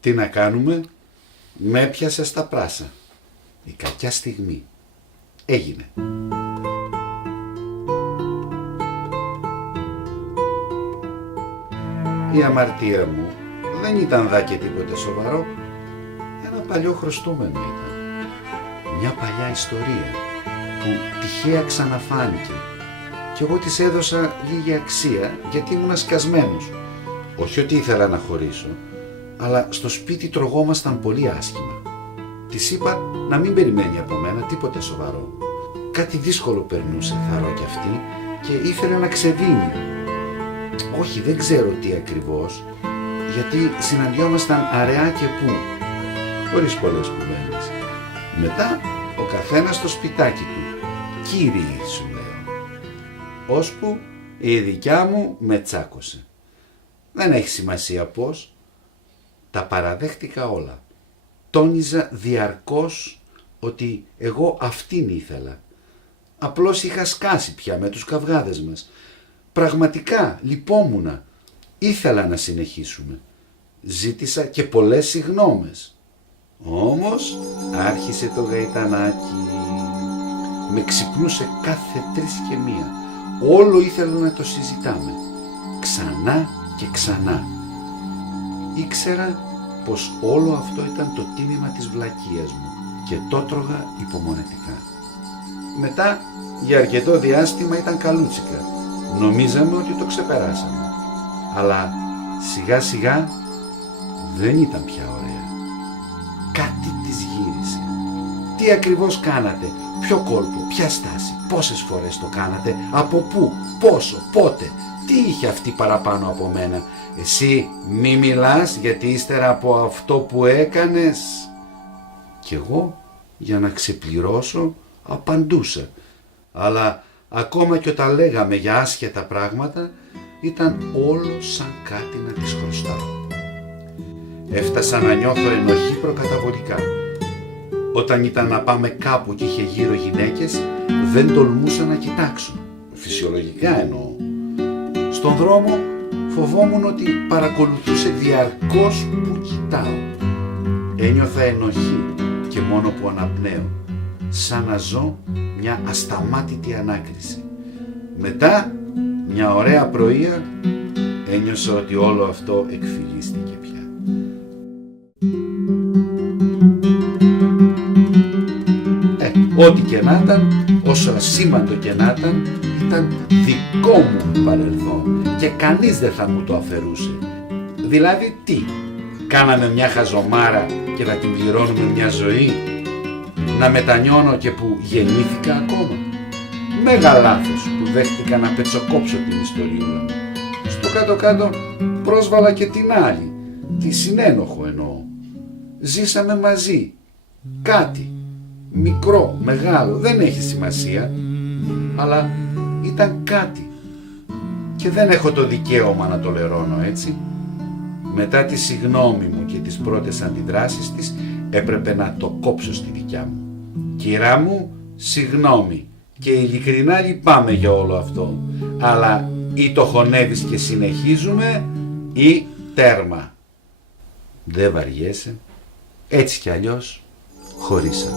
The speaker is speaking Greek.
Τι να κάνουμε, με έπιασε στα πράσα. Η κακιά στιγμή. Έγινε. Η αμαρτία μου δεν ήταν δά και τίποτε σοβαρό. Ένα παλιό χρωστούμενο ήταν. Μια παλιά ιστορία που τυχαία ξαναφάνηκε και εγώ της έδωσα λίγη αξία γιατί ήμουν σκασμένος. Όχι ότι ήθελα να χωρίσω, αλλά στο σπίτι τρογόμασταν πολύ άσχημα. Της είπα να μην περιμένει από μένα τίποτε σοβαρό. Κάτι δύσκολο περνούσε, θαρώ κι αυτή, και ήθελε να ξεδίνει. Όχι, δεν ξέρω τι ακριβώς, γιατί συναντιόμασταν αραιά και πού, χωρίς πολλές κουβέντες. Μετά ο καθένας στο σπιτάκι του. Κύριοι, σου λέω. Ώσπου η δικιά μου με τσάκωσε. Δεν έχει σημασία πώς. Τα παραδέχτηκα όλα. Τόνιζα διαρκώς ότι εγώ αυτήν ήθελα. Απλώς είχα σκάσει πια με τους καυγάδες μας. Πραγματικά λυπόμουνα. Ήθελα να συνεχίσουμε. Ζήτησα και πολλές συγγνώμες. Όμως άρχισε το γαϊτανάκι. Με ξυπνούσε κάθε 3:01. Όλο ήθελα να το συζητάμε. Ξανά και ξανά. Ήξερα πως όλο αυτό ήταν το τίμημα της βλακείας μου και το τρώγα υπομονετικά. Μετά για αρκετό διάστημα ήταν καλούτσικα. Νομίζαμε ότι το ξεπεράσαμε. Αλλά σιγά σιγά δεν ήταν πια ωραία. Κάτι της γύρισε. Τι ακριβώς κάνατε, ποιο κόλπο, ποια στάση, πόσες φορές το κάνατε, από πού, πόσο, πότε, τι είχε αυτή παραπάνω από μένα. Εσύ μη μιλάς γιατί ύστερα από αυτό που έκανες. Κι εγώ για να ξεπληρώσω απαντούσα. Αλλά ακόμα και όταν λέγαμε για άσχετα πράγματα ήταν όλο σαν κάτι να της χρωστάω. Έφτασα να νιώθω ενοχή προκαταβολικά. Όταν ήταν να πάμε κάπου και είχε γύρω γυναίκες δεν τολμούσα να κοιτάξω. Φυσιολογικά εννοώ. Στον δρόμο φοβόμουν ότι παρακολουθούσε διαρκώς που κοιτάω. Ένιωθα ενοχή και μόνο που αναπνέω, σαν να ζω μια ασταμάτητη ανάκριση. Μετά, μια ωραία πρωία, ένιωσα ότι όλο αυτό εκφυλίστηκε πια. Ό,τι και να ήταν, όσο ασήμαντο και να ήταν δικό μου παρελθόν και κανείς δεν θα μου το αφαιρούσε. Δηλαδή τι, κάναμε μια χαζομάρα και θα την πληρώνουμε μια ζωή? Να μετανιώνω και που γεννήθηκα ακόμα? Μέγα λάθος που δέχτηκα να πετσοκόψω την ιστοριούλα μου. Στο κάτω-κάτω πρόσβαλα και την άλλη, τη συνένοχο εννοώ. Ζήσαμε μαζί, κάτι, μικρό, μεγάλο, δεν έχει σημασία, αλλά ήταν κάτι και δεν έχω το δικαίωμα να το λερώνω έτσι. Μετά τη συγνώμη μου και τις πρώτες αντιδράσεις της έπρεπε να το κόψω στη δικιά μου. Κυρά μου, συγνώμη και ειλικρινά λυπάμαι για όλο αυτό, αλλά ή το χωνεύεις και συνεχίζουμε ή τέρμα. Δεν βαριέσαι, έτσι κι αλλιώς χωρίσαμε.